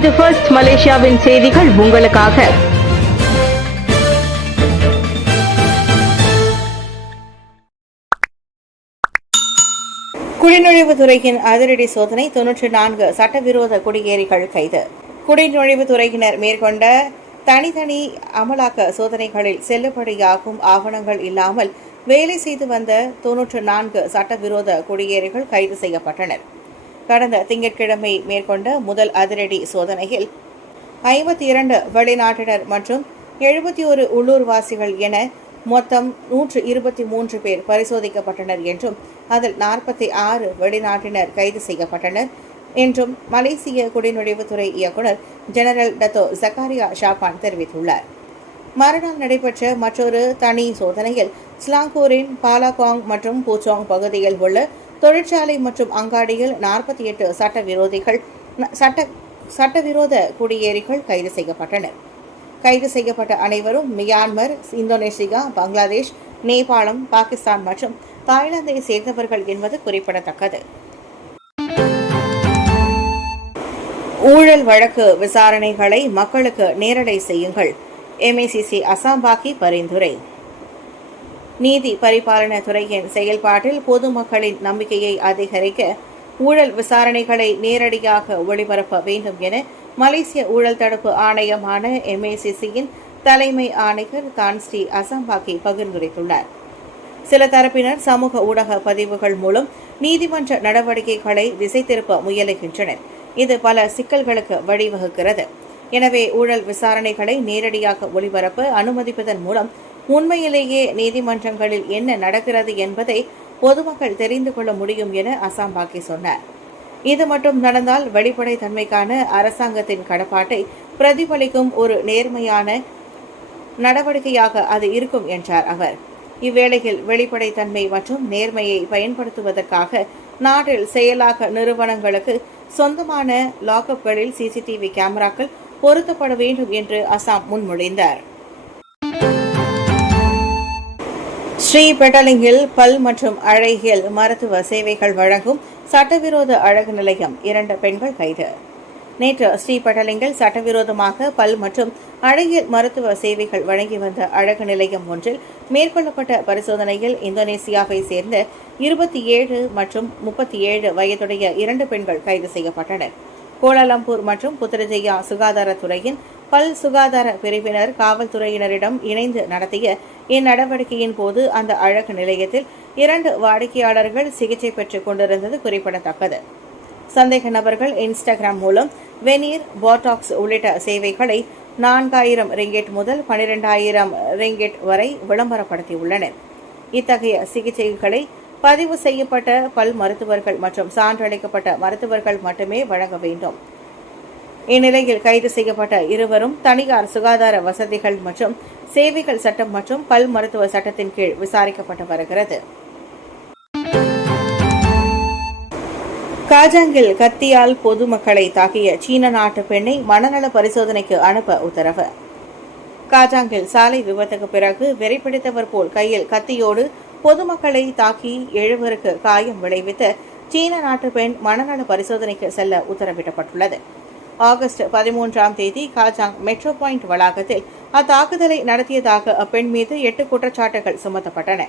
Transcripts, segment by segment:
இது ஃபர்ஸ்ட் மலேசியாவின் செய்திகள் உங்களுக்காக. குடிநுழைவுத்துறையின் அதிரடி சோதனை. 94 சட்டவிரோத குடியேறிகள் கைது. குடிநுழைவுத்துறையினர் மேற்கொண்ட தனித்தனி அமலாக்க சோதனைகளில் செல்லுபடியாகும் ஆவணங்கள் இல்லாமல் வேலை செய்து வந்த 94 சட்டவிரோத குடியேறிகள் கைது செய்யப்பட்டனர். கடந்த திங்கட்கிழமை மேற்கொண்ட முதல் அதிரடி சோதனையில் 52 வெளிநாட்டினர் மற்றும் 71 உள்ளூர்வாசிகள் என மொத்தம் 123 பேர் பரிசோதிக்கப்பட்டனர் என்றும் அதில் 46 வெளிநாட்டினர் கைது செய்யப்பட்டனர் என்றும் மலேசிய குடிநுழைவுத்துறை இயக்குநர் ஜெனரல் டத்தோ ஜக்காரியா ஷாபான் தெரிவித்துள்ளார். மறுநாள் நடைபெற்ற மற்றொரு தனி சோதனையில் ஸ்லாங்கூரின் பாலாகாங் மற்றும் பூச்சாங் பகுதியில் உள்ள தொழிற்சாலை மற்றும் அங்காடியில் 48 சட்டவிரோத குடியேறிகள் கைது செய்யப்பட்டனர். கைது செய்யப்பட்ட அனைவரும் மியான்மர், இந்தோனேசியா, பங்களாதேஷ், நேபாளம், பாகிஸ்தான் மற்றும் தாய்லாந்தை சேர்ந்தவர்கள் என்பது குறிப்பிடத்தக்கது. ஊழல் வழக்கு விசாரணைகளை மக்களுக்கு நேரலை செய்யுங்கள். MACC அசாம்பாக்கி பரிந்துரை. நீதி பரிபாலன துறையின் செயல்பாட்டில் பொதுமக்களின் நம்பிக்கையை அதிகரிக்க ஊழல் விசாரணைகளை நேரடியாக ஒளிபரப்ப வேண்டும் என மலேசிய ஊழல் தடுப்பு ஆணையமான MACC-யின் தலைமை ஆணையர் தான் ஸ்ரீ அசாம்பாக்கி பகிர்ந்துரைத்துள்ளார். சில தரப்பினர் சமூக ஊடக பதிவுகள் மூலம் நீதிமன்ற நடவடிக்கைகளை திசை திருப்ப முயலுகின்றனர். இது பல சிக்கல்களுக்கு வழிவகுக்கிறது. எனவே ஊழல் விசாரணைகளை நேரடியாக ஒளிபரப்ப அனுமதிப்பதன் மூலம் உண்மையிலேயே நீதிமன்றங்களில் என்ன நடக்கிறது என்பதை பொதுமக்கள் தெரிந்து கொள்ள முடியும் என அசாம்பாக்கி சொன்னார். இது மட்டும் நடந்தால் வெளிப்படைத்தன்மைக்கான அரசாங்கத்தின் கடப்பாட்டை பிரதிபலிக்கும் ஒரு நேர்மையான நடவடிக்கையாக அது இருக்கும் என்றார் அவர். இவ்வேளையில் வெளிப்படைத்தன்மை மற்றும் நேர்மையை பயன்படுத்துவதற்காக நாட்டில் செயலாக்க நிறுவனங்களுக்கு சொந்தமான லாக்அப்களில் CCTV கேமராக்கள் பொருத்தப்பட வேண்டும் என்று அசாம் முன்மொழிந்தார். ஸ்ரீ பெட்டலிங்கில் பல் மற்றும் அழகியல் மருத்துவ சேவைகள் வழங்கும் சட்டவிரோத அழகு நிலையம் 2 பெண்கள் கைது. நேற்று ஸ்ரீ பெட்டலிங்கில் சட்டவிரோதமாக பல் மற்றும் அழகியல் மருத்துவ சேவைகள் வழங்கி வந்த அழகு நிலையம் ஒன்றில் மேற்கொள்ளப்பட்ட பரிசோதனையில் இந்தோனேசியாவை சேர்ந்த 27 மற்றும் 37 வயதுடைய 2 பெண்கள் கைது செய்யப்பட்டனர். கோலாலம்பூர் மற்றும் புத்ரஜயா சுகாதாரத்துறையின் பல் சுகாதார பிரிவினர் காவல்துறையினரிடம் இணைந்து நடத்திய இந்நடவடிக்கையின் போது அந்த அழகு நிலையத்தில் 2 வாடிக்கையாளர்கள் சிகிச்சை பெற்றுக் கொண்டிருந்தது குறிப்பிடத்தக்கது. சந்தேக நபர்கள் இன்ஸ்டாகிராம் மூலம் வெனீர், போட்டாக்ஸ் உள்ளிட்ட சேவைகளை 4000 ரிங்கெட் முதல் 12,000 ரிங்கெட் வரை விளம்பரப்படுத்தியுள்ளனர். இத்தகைய சிகிச்சைகளை பதிவு செய்யப்பட்ட பல் மருத்துவர்கள் மற்றும் சான்றளிக்கப்பட்ட மருத்துவர்கள் மட்டுமே வழங்க வேண்டும். இந்நிலையில் கைது செய்யப்பட்ட இருவரும் தனியார் சுகாதார வசதிகள் மற்றும் சேவைகள் சட்டம் மற்றும் பல் மருத்துவ சட்டத்தின் கீழ் விசாரிக்கப்பட்டு வருகிறது. காஜாங்கில் கத்தியால் பொதுமக்களை தாக்கிய சீன நாட்டு பெண்ணை மனநல பரிசோதனைக்கு அனுப்ப உத்தரவு. காஜாங்கில் சாலை விபத்துக்கு பிறகு வெறிப்பிடித்தவர் போல் கையில் கத்தியோடு பொதுமக்களை தாக்கி 7 காயம் விளைவித்த சீன நாட்டு பெண் மனநல பரிசோதனைக்கு செல்ல உத்தரவிடப்பட்டுள்ளது. ஆகஸ்ட் 13ஆம் தேதி காஜாங் மெட்ரோ பாயிண்ட் வளாகத்தில் அத்தாக்குதலை நடத்தியதாக அப்பெண் மீது 8 குற்றச்சாட்டுகள் சுமத்தப்பட்டன.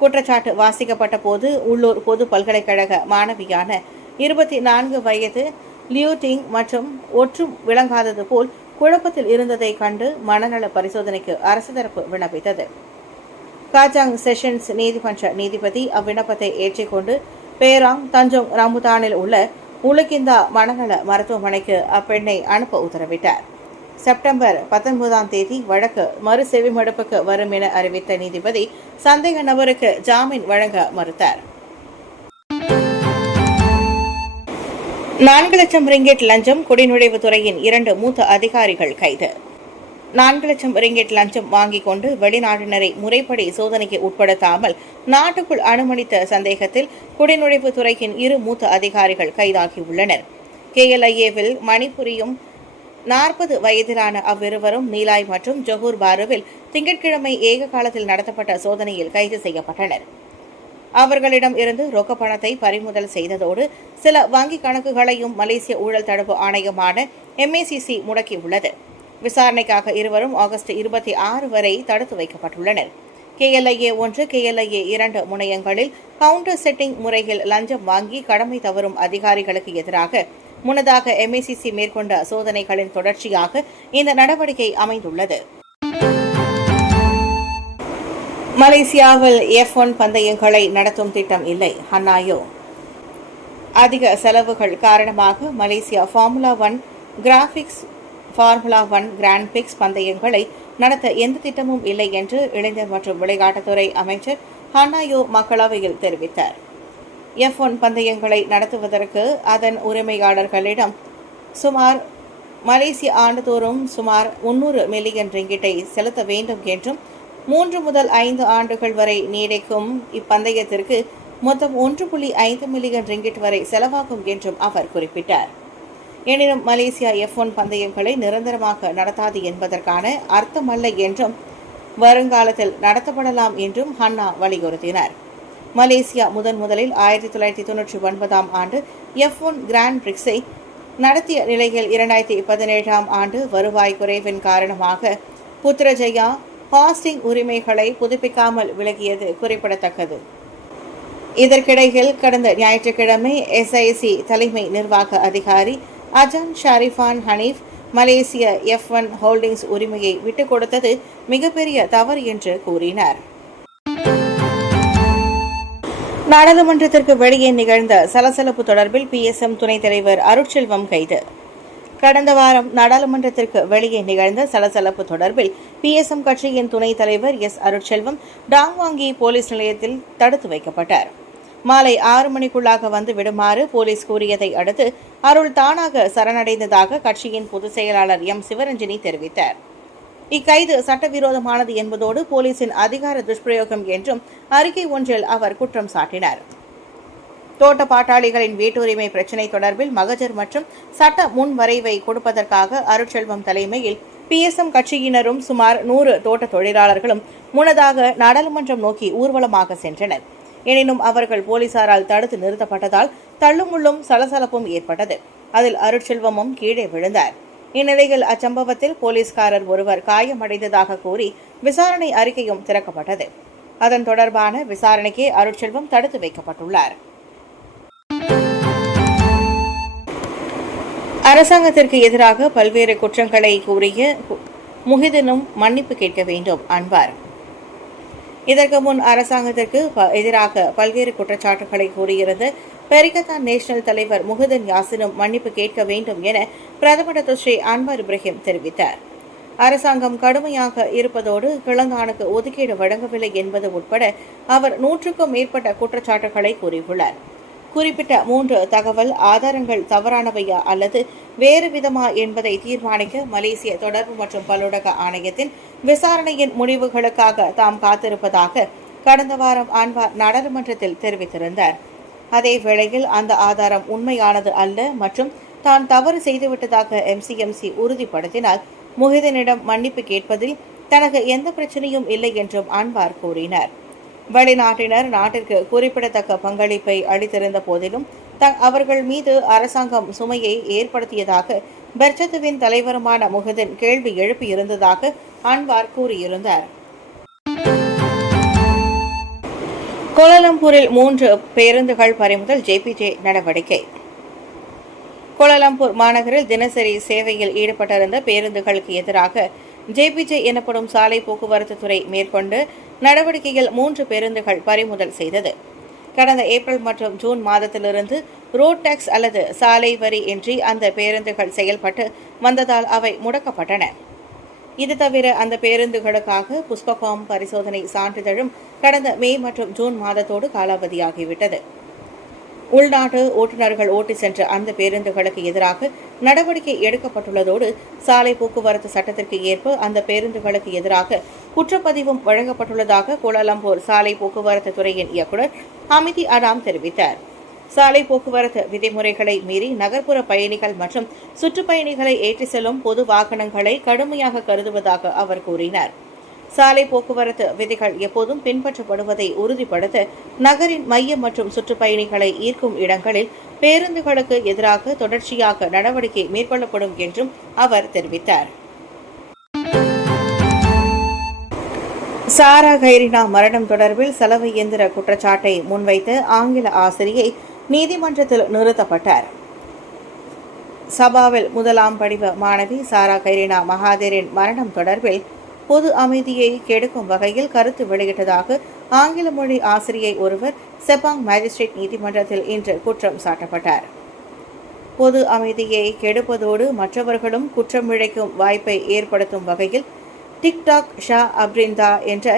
குற்றச்சாட்டு வாசிக்கப்பட்ட போது உள்ளூர் பொது பல்கலைக்கழக மாணவியான 24 வயது லியூடிங் மற்றும் ஒற்றும் விளங்காதது போல் குழப்பத்தில் இருந்ததை கண்டு மனநல பரிசோதனைக்கு அரசு தரப்பு விண்ணப்பித்தது. காஜாங் செஷன்ஸ் நீதிமன்ற நீதிபதி அவ்விண்ணப்பத்தை ஏற்றுக்கொண்டு பேராங் தஞ்சோங் ராமுதானில் உள்ள உலுகிந்தா மனநல மருத்துவமனைக்கு அப்பெண்ணை அனுப்ப உத்தரவிட்டார். செப்டம்பர் 19ஆம் தேதி வழக்கு மறு செவிமடுப்புக்கு வரும் என அறிவித்த நீதிபதி சந்தேக நபருக்கு ஜாமீன் வழங்க மறுத்தார். 4 லட்சம் ரிங்கெட் லஞ்சம். குடிநுழைவுத்துறையின் 2 மூத்த அதிகாரிகள் கைது. 4 லட்சம் ரிங்கெட் லஞ்சம் வாங்கிக் கொண்டு வெளிநாட்டினரை முறைப்படி சோதனைக்கு உட்படுத்தாமல் நாட்டுக்குள் அனுமதித்த சந்தேகத்தில் குடிநுழைவுத்துறையின் 2 மூத்த அதிகாரிகள் கைதாகியுள்ளனர். KLIA-வில் மணிபுரியும் 40 வயதிலான அவ்விருவரும் நீலாய் மற்றும் ஜொஹூர் பாருவில் திங்கட்கிழமை ஏக காலத்தில் நடத்தப்பட்ட சோதனையில் கைது செய்யப்பட்டனர். அவர்களிடம் இருந்து ரொக்க பணத்தை பறிமுதல் செய்ததோடு சில வங்கிக் கணக்குகளையும் மலேசிய ஊழல் தடுப்பு ஆணையமான MACC முடக்கியுள்ளது. விசாரணைக்காக இருவரும் ஆகஸ்ட் 26 வரை தடுத்து வைக்கப்பட்டுள்ளனர். KLIA 1, KLIA 2 முனையங்களில் கவுண்டர் செட்டிங் முறையில் லஞ்சம் வாங்கி கடமை தவறும் அதிகாரிகளுக்கு எதிராக முன்னதாக MACC மேற்கொண்ட சோதனைகளின் தொடர்ச்சியாக இந்த நடவடிக்கை அமைந்துள்ளது. மலேசியாவில் F1 பந்தயங்களை நடத்தும் திட்டம் இல்லை. ஹன்னாயோ அதிக செலவுகள் காரணமாக Malaysia formula 1 graphics formula 1 grand prix பந்தயங்களை நடத்த எந்த திட்டமும் இல்லை என்று இளைஞர் மற்றும் விளையாட்டுத்துறை அமைச்சர் ஹன்னாயோ மக்களவையில் தெரிவித்தார். F1 பந்தயங்களை நடத்துவதற்கு அதன் உரிமையாளர்களிடம் சுமார் மலேசிய ஆண்டுதோறும் சுமார் 300 மில்லியன் ரிங்கிட்டை செலுத்த வேண்டும் என்றும் 3 முதல் 5 ஆண்டுகள் வரை நீடிக்கும் இப்பந்தயத்திற்கு மொத்தம் 1.5 மில்லியன் ரிங்கிட் வரை செலவாகும் என்றும் அவர் குறிப்பிட்டார். எனினும் மலேசியா F1 பந்தயங்களை நிரந்தரமாக நடத்தாது என்பதற்கான அர்த்தமல்ல என்றும் வருங்காலத்தில் நடத்தப்படலாம் என்றும் ஹன்னா வலியுறுத்தினார். மலேசியா முதலில் 1999 ஆண்டு F1 கிராண்ட் பிரிக்ஸை நடத்திய நிலையில் 2017 ஆண்டு வருவாய் குறைவின் காரணமாக புத்ரஜயா ஹாஸ்டிங் உரிமைகளை புதுப்பிக்காமல் விலகியது குறிப்பிடத்தக்கது. இதற்கிடையில் கடந்த ஞாயிற்றுக்கிழமை SIC தலைமை நிர்வாக அதிகாரி அஜான் ஷாரிஃபான் ஹனீஃப் மலேசிய F1 ஹோல்டிங்ஸ் உரிமையை விட்டுக் கொடுத்தது மிகப்பெரிய தவறு என்று கூறினார். நாடாளுமன்றத்திற்கு வெளியே நிகழ்ந்த சலசலப்பு தொடர்பில் PSM துணைத் தலைவர் அருட்செல்வம் கைது. கடந்த வாரம் நாடாளுமன்றத்திற்கு வெளியே நிகழ்ந்த சலசலப்பு தொடர்பில் PSM கட்சியின் துணைத் தலைவர் அருட்செல்வம் டாங்வாங்கி போலீஸ் நிலையத்தில் தடுத்து வைக்கப்பட்டார். மாலை 6 மணிக்குள்ளாக வந்து விடுமாறு போலீஸ் கூறியதை அடுத்து அருள் தானாக சரணடைந்ததாக கட்சியின் பொதுச் செயலாளர் சிவரஞ்சனி தெரிவித்தார். இக்கைது சட்டவிரோதமானது என்பதோடு போலீசின் அதிகார துஷ்பிரயோகம் என்றும் அறிக்கை ஒன்றில் அவர் குற்றம் சாட்டினார். தோட்ட பாட்டாளிகளின் வீட்டுரிமை பிரச்சினை தொடர்பில் மகஜர் மற்றும் சட்ட முன்வரைவை கொடுப்பதற்காக அருட்செல்வம் தலைமையில் PSM கட்சியினரும் சுமார் 100 தோட்ட தொழிலாளர்களும் முன்னதாக நாடாளுமன்றம் நோக்கி ஊர்வலமாக சென்றனர். எனினும் அவர்கள் போலீசாரால் தடுத்து நிறுத்தப்பட்டதால் தள்ளுமுள்ளும் சலசலப்பும் ஏற்பட்டது. அதில் அருட்செல்வமும் கீழே விழுந்தார். இந்நிலையில் அச்சம்பவத்தில் போலீஸ்காரர் ஒருவர் காயமடைந்ததாக கூறி விசாரணை அறிக்கையும் திறக்கப்பட்டது. அதன் தொடர்பான விசாரணைக்கு அருட்செல்வம் தடுத்து வைக்கப்பட்டுள்ளார். அரசாங்கத்திற்கு எதிராக பல்வேறு குற்றங்களை கூறிய முஹிதினும் மன்னிப்பு கேட்க வேண்டும் அன்வார். இதற்கு முன் அரசாங்கத்திற்கு எதிராக பல்வேறு குற்றச்சாட்டுகளை கூறியிருந்த பெரிகத்தான் நேஷனல் தலைவர் முஹிதின் யாசினும் மன்னிப்பு கேட்க வேண்டும் என பிரதமர் ஸ்ரீ அன்வார் இப்ராஹிம் தெரிவித்தார். அரசாங்கம் கடுமையாக இருப்பதோடு கிளந்தானுக்கு ஒதுக்கீடு வழங்கவில்லை என்பது உட்பட அவர் 100க்கும் மேற்பட்ட குற்றச்சாட்டுகளை கூறியுள்ளார். குறிப்பிட்ட 3 தகவல் ஆதாரங்கள் தவறானவையா அல்லது வேறு விதமா என்பதை தீர்மானிக்க மலேசிய தொடர்பு மற்றும் பல்லூடக ஆணையத்தின் விசாரணையின் முடிவுகளுக்காக தாம் காத்திருப்பதாக கடந்த வாரம் அன்வார் நாடாளுமன்றத்தில் தெரிவித்திருந்தார். அதே வேளையில் அந்த ஆதாரம் உண்மையானது அல்ல மற்றும் தான் தவறு செய்துவிட்டதாக MCMC உறுதிப்படுத்தினால் முஹிதினிடம் மன்னிப்பு கேட்பதில் தனக்கு எந்த பிரச்சனையும் இல்லை என்றும் அன்வார் கூறினார். வெளிநாட்டினர் நாட்டிற்கு குறிப்பிடத்தக்க பங்களிப்பை அளித்திருந்த போதிலும் அவர்கள் மீது அரசாங்கம் சுமையை ஏற்படுத்தியதாக பெர்ச்சத்துவின் தலைவருமான முஹிதின் கேள்வி எழுப்பியிருந்ததாக அன்வார் கூறியிருந்தார். கோலாலம்பூரில் 3 பேருந்துகள் பறிமுதல் JPJ நடவடிக்கை. கோலாலம்பூர் மாநகரில் தினசரி சேவையில் ஈடுபட்டிருந்த பேருந்துகளுக்கு எதிராக JPJ எனப்படும் சாலை போக்குவரத்து துறை மேற்கொண்டு நடவடிக்கையில் 3 பேருந்துகள் பறிமுதல் செய்தது. கடந்த ஏப்ரல் மற்றும் ஜூன் மாதத்திலிருந்து ரோட் டாக்ஸ் அல்லது சாலை வரி இன்றி அந்த பேருந்துகள் செயல்பட்டு வந்ததால் அவை முடக்கப்பட்டன. இது தவிர அந்த பேருந்துகளுக்காக புஷ்பகாம் பரிசோதனை சான்றிதழும் கடந்த மே மற்றும் ஜூன் மாதத்தோடு காலாவதியாகிவிட்டது. உள்நாட்டு ஓட்டுநர்கள் ஓட்டி சென்ற அந்த பேருந்துகளுக்கு எதிராக நடவடிக்கை எடுக்கப்பட்டுள்ளதோடு சாலை போக்குவரத்து சட்டத்திற்கு ஏற்ப அந்த பேருந்துகளுக்கு எதிராக குற்றப்பதிவும் வழங்கப்பட்டுள்ளதாக கோலாலம்பூர் சாலை போக்குவரத்து துறையின் இயக்குநர் ஹமிதி அடாம் தெரிவித்தார். சாலை போக்குவரத்து விதிமுறைகளை மீறி நகர்ப்புற பயணிகள் மற்றும் சுற்றுப்பயணிகளை ஏற்றி செல்லும் பொது வாகனங்களை கடுமையாக கருதுவதாக அவர் கூறினார். சாலை போக்குவரத்து விதிகள் எப்போதும் பின்பற்றப்படுவதை உறுதிப்படுத்த நகரின் மைய மற்றும் சுற்றுப்பயணிகளை ஈர்க்கும் இடங்களில் பேருந்துகளுக்கு எதிராக தொடர்ச்சியாக நடவடிக்கை மேற்கொள்ளப்படும் என்றும் அவர் தெரிவித்தார். சாரா கைரினா மரணம் தொடர்பில் சலவை இயந்திர குற்றச்சாட்டை முன்வைத்த ஆங்கில ஆசிரியை நீதிமன்றத்தில் நிறுத்தப்பட்டார். சபாவில் முதலாம் படிவ மாணவி சாரா கைரினா மகாதேரின் மரணம் தொடர்பில் பொது அமைதியை கெடுக்கும் வகையில் கருத்து வெளியிட்டதாக ஆங்கில மொழி ஆசிரியை ஒருவர் செபாங் மேஜிஸ்ட்ரேட் நீதிமன்றத்தில் இன்று குற்றம் சாட்டப்பட்டார். பொது அமைதியை கெடுப்பதோடு மற்றவர்களும் குற்றம் இழைக்கும் வாய்ப்பை ஏற்படுத்தும் வகையில் டிக்டாக் ஷா அப்ரிந்தா என்ற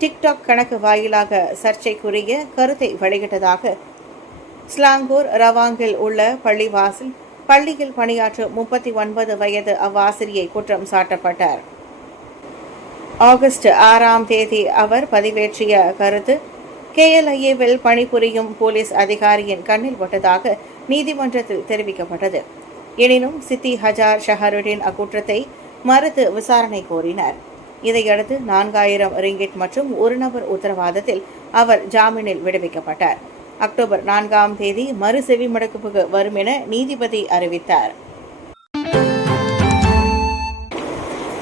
டிக்டாக் கணக்கு வாயிலாக சர்ச்சைக்குரிய கருத்தை வெளியிட்டதாக ஸ்லாங்கூர் ரவாங்கில் உள்ள பள்ளியில் பணியாற்றும் 39 வயது அவ்வாசிரியை குற்றம் சாட்டப்பட்டார். ஆகஸ்ட் 6ஆம் தேதி அவர் பதிவேற்றிய கருத்து KLIA-வில் பணிபுரியும் போலீஸ் அதிகாரியின் கண்ணில் பட்டதாக நீதிமன்றத்தில் தெரிவிக்கப்பட்டது. எனினும் சித்தி ஹஜார் ஷஹருடின் அக்குற்றத்தை மறுத்து விசாரணை கோரினார். இதையடுத்து 4000 ரிங்கிட் மற்றும் ஒரு நபர் உத்தரவாதத்தில் அவர் ஜாமீனில் விடுவிக்கப்பட்டார். அக்டோபர் 4ஆம் தேதி மறு செவிமடுப்புக்கு வரும் என நீதிபதி அறிவித்தார்.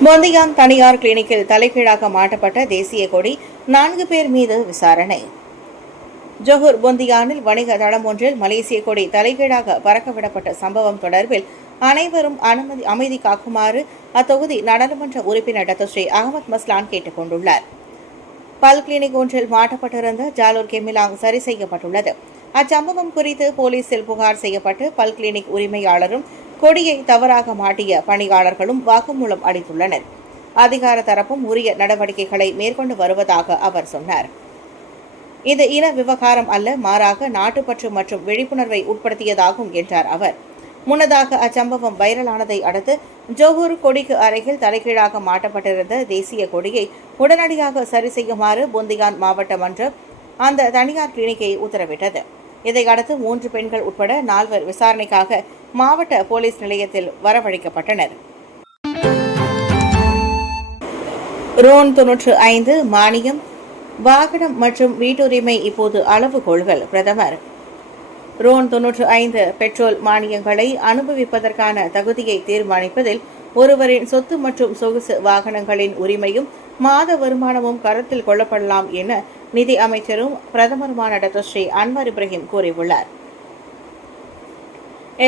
பொந்தியான் தனியார் கிளினிக்கில் தலைகீழாக மாட்டப்பட்ட தேசிய கொடி 4 பேர் மீது விசாரணை. ஜொஹூர் பொந்தியானில் வணிக தளம் ஒன்றில் மலேசிய கொடி தலைகீழாக பறக்கவிடப்பட்ட சம்பவம் தொடர்பில் அனைவரும் அமைதி காக்குமாறு அத்தொகுதி நாடாளுமன்ற உறுப்பினர் டத்தோஸ்ரீ அகமது மஸ்லான் கேட்டுக் கொண்டுள்ளார். பல் கிளினிக் ஒன்றில் மாட்டப்பட்டிருந்த ஜாலூர் கெமிலாங் சரி செய்யப்பட்டுள்ளது. அச்சம்பவம் குறித்து போலீசில் புகார் செய்யப்பட்டு பல் கிளினிக் உரிமையாளரும் கொடியை தவறாக மாட்டிய பணியாளர்களும் வாக்குமூலம் அளித்துள்ளனர். அதிகார தரப்பும் உரிய நடவடிக்கைகளை மேற்கொண்டு வருவதாக அவர் சொன்னார். இது இன விவகாரம் அல்ல, மாறாக நாட்டுப்பற்று மற்றும் விழிப்புணர்வை உட்படுத்தியதாகும் என்றார் அவர். முன்னதாக அச்சம்பவம் வைரலானதை அடுத்து ஜோஹூர் கொடிக்கு அருகில் தலைகீழாக மாட்டப்பட்டிருந்த தேசிய கொடியை உடனடியாக சரி செய்யுமாறு பொந்தியான் மாவட்ட மன்றம் அந்த தனியார் கிளினிக்கை உத்தரவிட்டது. இதையடுத்து 3 பெண்கள் உட்பட 4 விசாரணைக்காக மாவட்ட போலீஸ் நிலையத்தில் வரவழைக்கப்பட்டனர். ரோன் 95 மானியம், வாகனம் மற்றும் வீட்டுரிமை இப்போது அளவுகோல்கள். பிரதமர் ரோன் 95 பெட்ரோல் மானியங்களை அனுபவிப்பதற்கான தகுதியை தீர்மானிப்பதில் ஒருவரின் சொத்து மற்றும் சொகுசு வாகனங்களின் உரிமையும் மாத வருமானமும் கருத்தில் கொள்ளப்படலாம் என நிதி அமைச்சரும் பிரதமருமான டத்தோஸ்ரீ அன்வர் இப்ராஹிம் கூறியுள்ளார்.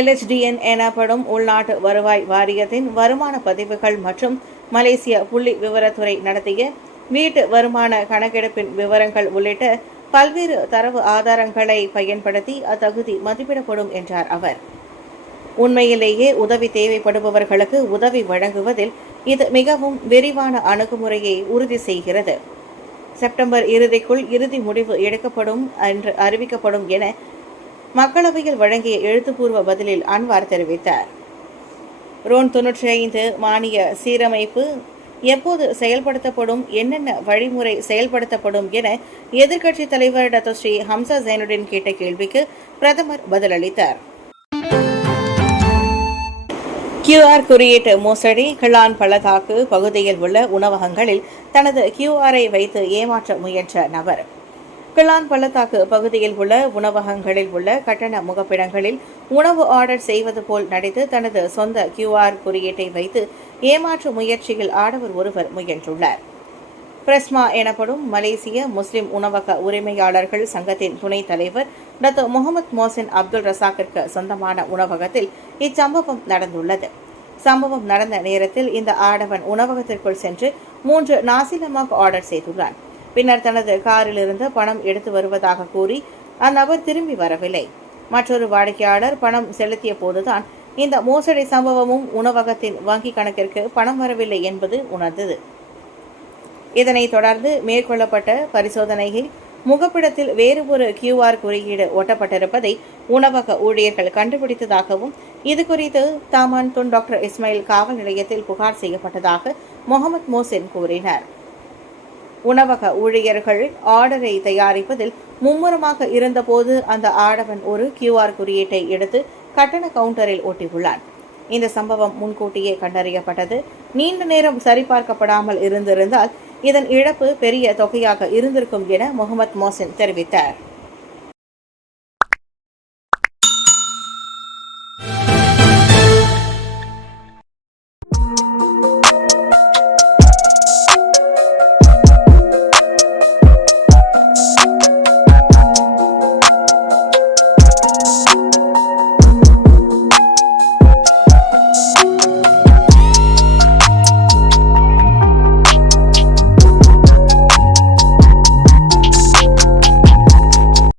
LHDN எனப்படும் உள்நாட்டு வருவாய் வாரியத்தின் வருமான பதிவுகள் மற்றும் மலேசிய புள்ளி விவரத்துறை நடத்திய வீட்டு வருமான கணக்கெடுப்பின் விவரங்கள் உள்ளிட்ட பல்வேறு தரவு ஆதாரங்களை பயன்படுத்தி அத்தகுதி மதிப்பிடப்படும் என்றார் அவர். உண்மையிலேயே உதவி தேவைப்படுபவர்களுக்கு உதவி வழங்குவதில் இது மிகவும் விரிவான அணுகுமுறையை உறுதி செய்கிறது. செப்டம்பர் இறுதிக்குள் இறுதி முடிவு எடுக்கப்படும் என்று அறிவிக்கப்படும் என மக்களவையில் வழங்கிய எழுத்துப்பூர்வ பதிலில் அன்வார் தெரிவித்தார். ரோன் 95 மானிய சீரமைப்பு எப்போது செயல்படுத்தப்படும், என்னென்ன வழிமுறை செயல்படுத்தப்படும் என எதிர்க்கட்சித் தலைவர் டத்தோஸ்ரீ ஹம்சா ஜைனுடன் கேட்ட கேள்விக்கு பிரதமர் பதிலளித்தார். QR குறியீட்டு மோசடி. கிளான் பள்ளத்தாக்கு பகுதியில் உள்ள உணவகங்களில் தனது QRஐ வைத்து ஏமாற்ற முயன்ற நபர். கிளான் பள்ளத்தாக்கு பகுதியில் உள்ள உணவகங்களில் உள்ள கட்டண முகப்பிடங்களில் உணவு ஆர்டர் செய்வது போல் நடித்து தனது சொந்த QR குறியீட்டை வைத்து ஏமாற்று முயற்சியில் ஆடவர் ஒருவர் முயன்றுள்ளார். பிரஸ்மா எனப்படும் மலேசிய முஸ்லிம் உணவக உரிமையாளர்கள் சங்கத்தின் துணைத் தலைவர் டாக்டர் முகமது மோசின் அப்துல் ரசாக்கிற்கு சொந்தமான உணவகத்தில் இச்சம்பவம் நடந்துள்ளது. சம்பவம் நடந்த நேரத்தில் இந்த ஆடவன் உணவகத்திற்குள் சென்று 3 நாசி லெமாக் ஆர்டர் செய்துள்ளான். பின்னர் தனது காரில் இருந்து பணம் எடுத்து வருவதாக கூறி அந்நபர் திரும்பி வரவில்லை. மற்றொரு வாடிக்கையாளர் பணம் செலுத்திய போதுதான் இந்த மோசடி சம்பவமும் உணவகத்தின் வங்கிக் கணக்கிற்கு பணம் வரவில்லை என்பது உணர்ந்தது. இதனைத் தொடர்ந்து மேற்கொள்ளப்பட்ட பரிசோதனையில் முகப்பிடத்தில் வேறு ஒரு QR குறியீடு ஒட்டப்பட்டிருப்பதை உணவக ஊழியர்கள் கண்டுபிடித்ததாகவும் இதுகுறித்து தாமான் துன் டாக்டர் இஸ்மாயில் காவல் நிலையத்தில் புகார் செய்யப்பட்டதாக முகமது மோசின் கூறினார். உணவக ஊழியர்கள் ஆர்டரை தயாரிப்பதில் மும்முரமாக இருந்தபோது அந்த ஆடவன் ஒரு QR குறியீட்டை எடுத்து கட்டண கவுண்டரில் ஒட்டியுள்ளான். இந்த சம்பவம் முன்கூட்டியே கண்டறியப்பட்டது. நீண்ட நேரம் சரிபார்க்கப்படாமல் இருந்திருந்தால் இதன் இழப்பு பெரிய தொகையாக இருந்திருக்கும் என முகமது மோசின் தெரிவித்தார்.